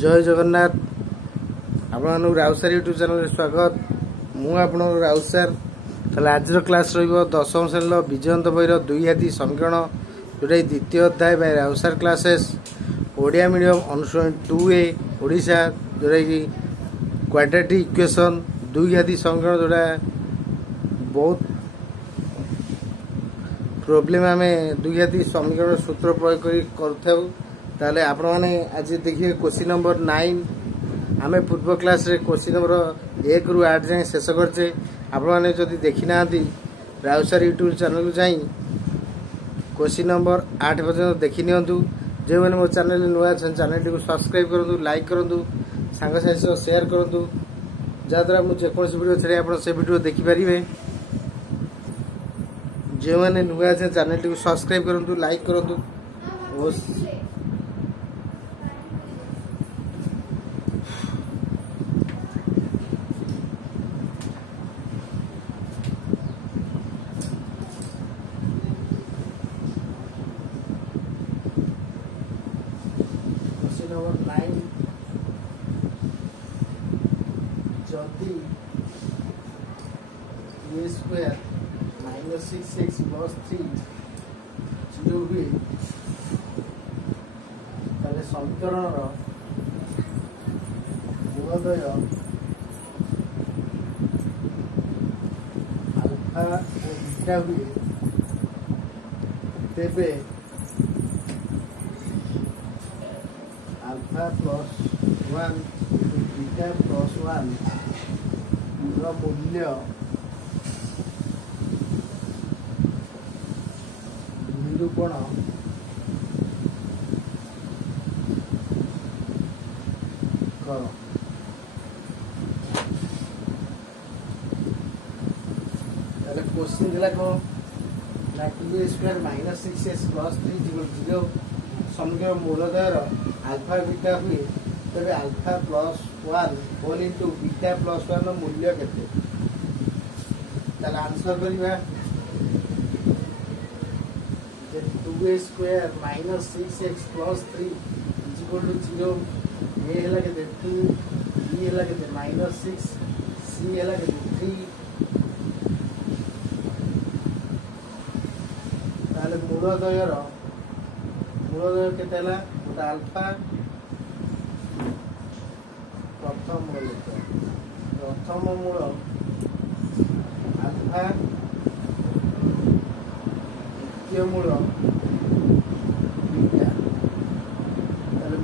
जय जगन्नाथ आपण राउसार YouTube channel स्वागत मु आपण राउसार आज क्लास रदशम श्रेणी विजयंत बहिर दुई हाथी समीकरण जोटा द्वितीय अध्याय बाय राउसार क्लासेस ओडिया मीडियम अनुसरण 2A ओडिशा जोटा कि क्वाड्रेटिक इक्वेशन दुई हाथी समीकरण जोटा बहुत प्रोब्लेम आम दुई हाथी समीकरण सूत्र प्रयोग कर आपण मैंने आज देखिए क्वेश्चन नंबर 9 आम पूर्व क्लास रे क्वेश्चन नंबर 1 रु 8 जाए शेष करचे आपण मैंने जदि देखी ना राउसार यूट्यूब चैनल को जाई क्वेश्चन नंबर 8 पर्यंत देखी नियंतु जो मैंने मो चैनल नुआ चैनल टी सब्सक्राइब करूँ लाइक करूँ सांग साथी शेयर करूँ जहाँद्वारा मुझे जेकोसी वीडियो छाड़े आप से वीडियो देखिपारे जो मैंने नुआ चैनल टी सब्सक्राइब करूँ लाइक करूँ नंबर 9 जदि ए स्क्वायर माइनस 6x प्लस 3 0 हुए ताले समीकरण मूलदय अल्फा और बीटा हुए तेबे अल्फा प्लस 1 बीटा प्लस 1 मूल्य निरूपण कर क्वेश्चन दिला कौन ना to square minus 6x plus 3 0 समीकरण मूलदयर अल्फा बीटा हुए तेरे alpha plus 1 whole into beta plus 1 मूल्य केते ताले आंसर करिबा जे 2a square minus 6x plus 3 is equal to 0 ए हला केते 2 बी हला केते माइनस 6 सी हला केते 3 ताले मूलदयर केते गोटे अल्फा प्रथम मूल अल्फा द्वितीय मूल बीटा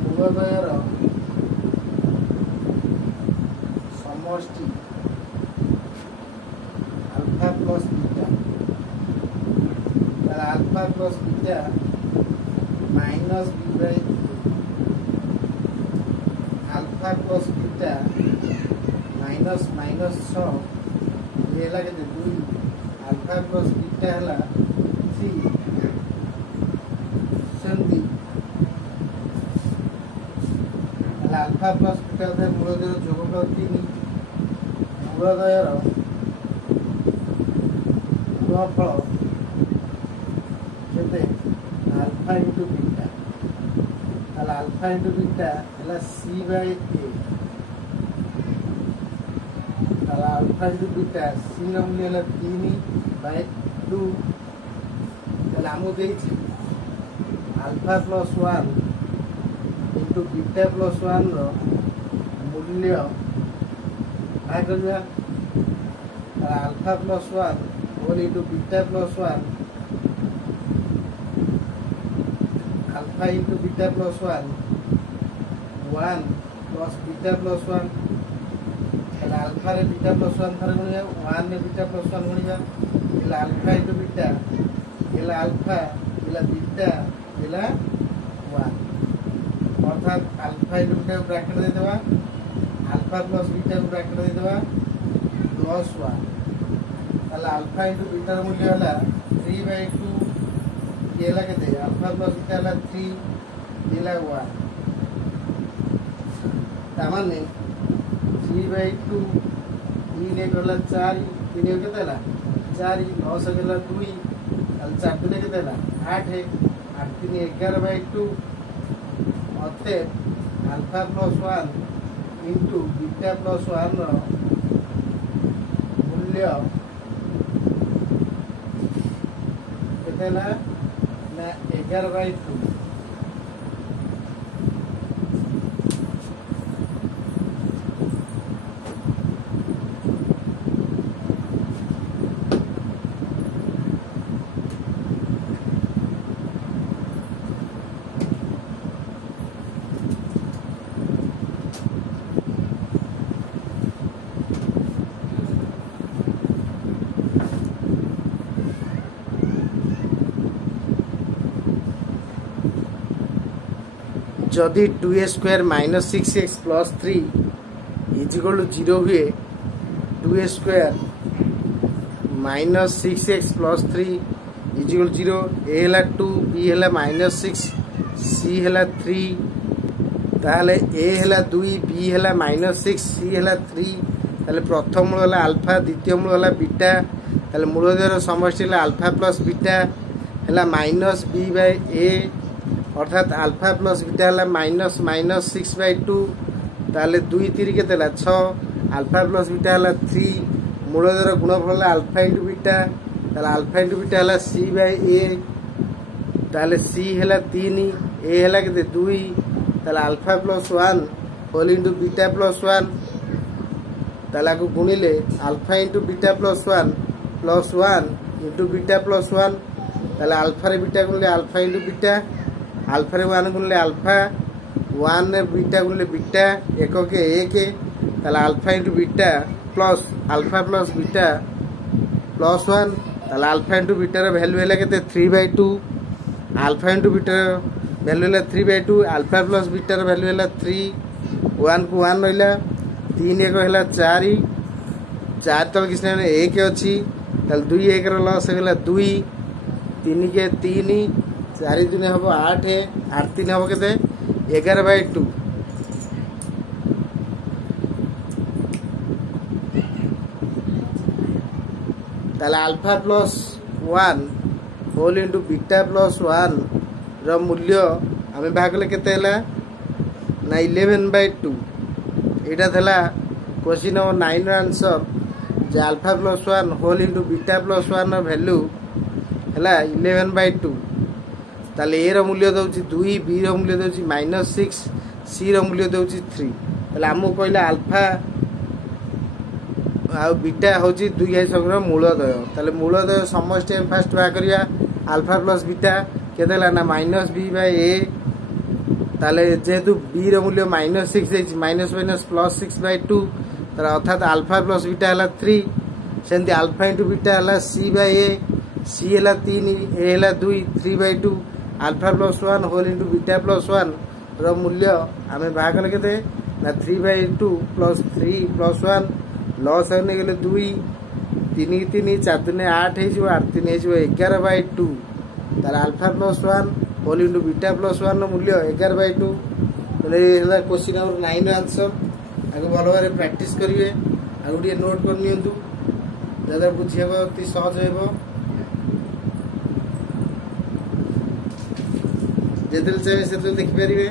मूलदयर समष्टि alpha plus beta alpha plus beta minus b by alpha plus beta minus minus 6 ये है के 2 अल्फा प्लस बीटा है 3 सेमती अल्फा प्लस बीटा मूलदय जोगफल 3 मूलदयर गुणफल केते alpha into beta alpha into beta है C by A alpha into beta C मूल्य है 3/2 आमको देखिए alpha plus 1 into beta plus 1 मूल्य बाहर करवा alpha plus 1 whole into beta plus 1 alpha into beta plus 1 plus beta plus 1 alpha रे beta plus 1 थर गुणिया 1 रे बीटा प्लस 1 गुणिया इला अल्फा इंटू बीटा इला अल्फा इला बीटा इला 1 अर्थात अल्फा इंटू बीटा को ब्रैकेट दे देबा अल्फा प्लस बीटा को ब्रैकेट दे देबा प्लस 1 ताला अल्फा इंटू बीटा मूल्य होला 3/2 ये लगे थे अल्फा प्लस बीटा ला 3 इला 1 तामाने 3/2 3 गला 4 3 केते ला 4 9 से गला 2 अल 4 3 केते ला 8 8 3 11/2 मते alpha plus 1 into beta plus 1 मूल्य केते ना 11/2। जदि 2a² - 6x + 3 = 0 हुए 2a² - 6x + 3 = 0 a है 2 b है -6 c है 3 ताले a है 2 b है -6 c है 3 ताले प्रथम मूल है अल्फा द्वितीय मूल है बीटा ताले मूलधर समष्टि है अल्फा प्लस बीटा है -b/a अर्थात अल्फा प्लस बीटा है -6/2 ताले 2 3 के 6 अल्फा प्लस बीटा है 3 मूलधर गुणफल है अल्फा इंटू बीटा ताले अल्फा इंटू बीटा है c/a ताले c है 3 a है के 2 ताले alpha plus 1 whole into beta plus 1 ताले को गुणिले alpha into beta plus 1 into beta plus 1 ताले अल्फा रे बीटा गुणिले अल्फा इंटू बीटा अल्फा रे 1 गुणिले अल्फा 1 रे बीटा गुणिले बीटा 1 के 1 ताले alpha into beta plus alpha plus beta plus 1 ताले अल्फा इंटू बीटा रे वैल्यू है केते 3/2 अल्फा इंटू बीटा वैल्यू है 3/2 अल्फा प्लस बीटा रे वैल्यू है 3 1 को 1 रहला 3 1 है 4 4 तल किसने 1 अछि ताले 2 1 रो लॉस है 2 3 के 3 4 दिन हम 8 8 3 हम केते 11/2 ताले alpha plus 1 whole into beta plus 1 रो मूल्य आमे भागले केते हला ना 11/2 एटा थला क्वेश्चन नंबर 9 रो आंसर जे alpha plus 1 whole into beta plus 1 रो वैल्यू हला 11/2 ताले ए रो मूल्य दउची 2 बी रो मूल्य दउची -6 सी रो मूल्य दउची 3 ताले हमु कहला अल्फा आ बीटा होची 2 है संग्रह मूलदय ताले मूलदय समष्टि हम फर्स्ट बा करिया अल्फा प्लस बीटा केदेला ना -b/a ताले जेतु b रो मूल्य -6 है -+6/2 तार अर्थात अल्फा प्लस बीटा हला 3 सेंती अल्फा इंटू बीटा हला c/a c हला 3 a हला 2 3/2 alpha plus 1 whole into beta plus 1 रो मूल्य आमे भागले केते ना 3/2 प्लस 3 प्लस 1 लॉस होने गेले 2 3 3 4 3 8 है जो 8 3 है जो 11/2 तार alpha plus 1 whole into beta plus 1 रो मूल्य 11/2 तले हला क्वेश्चन नंबर 9 रो आंसर आगे भलो भाबे प्रैक्टिस करिवे आ गुडी नोट कर नियंतु दादा बुझियबो अति सहज हेबो जेतल चाहे से देख पारिवे।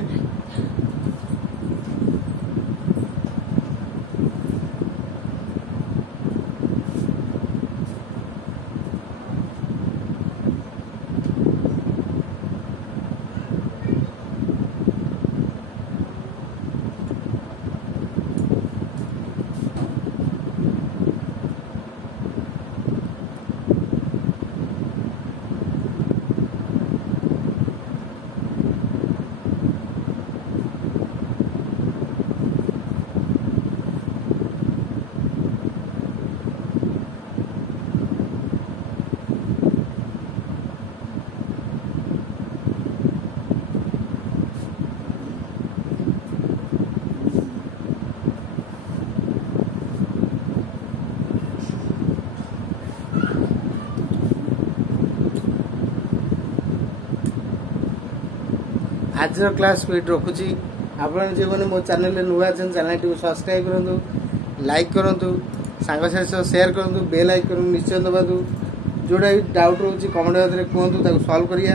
आज क्लास को रखुची आपण जे माने मो चैनल नुआ चैनल टी सब्सक्राइब करंतु लाइक करंतु सांग साथ शेयर करंतु बेल आइकन निश्चय दबातु जोड़ा डाउट रोची कमेंट रे कहंतु ताको सॉल्व करिया।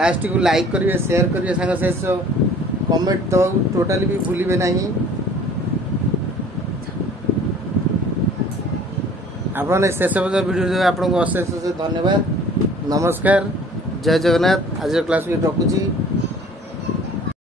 क्लास टी को लाइक करेंगे शेयर करेंगे सांग शेष कमेंट दवा टोटाली भी भूलिए ना आपने शेष वीडियो देवे आपको अशेष अशेष धन्यवाद नमस्कार जय जगन्नाथ आज क्लास रखुची।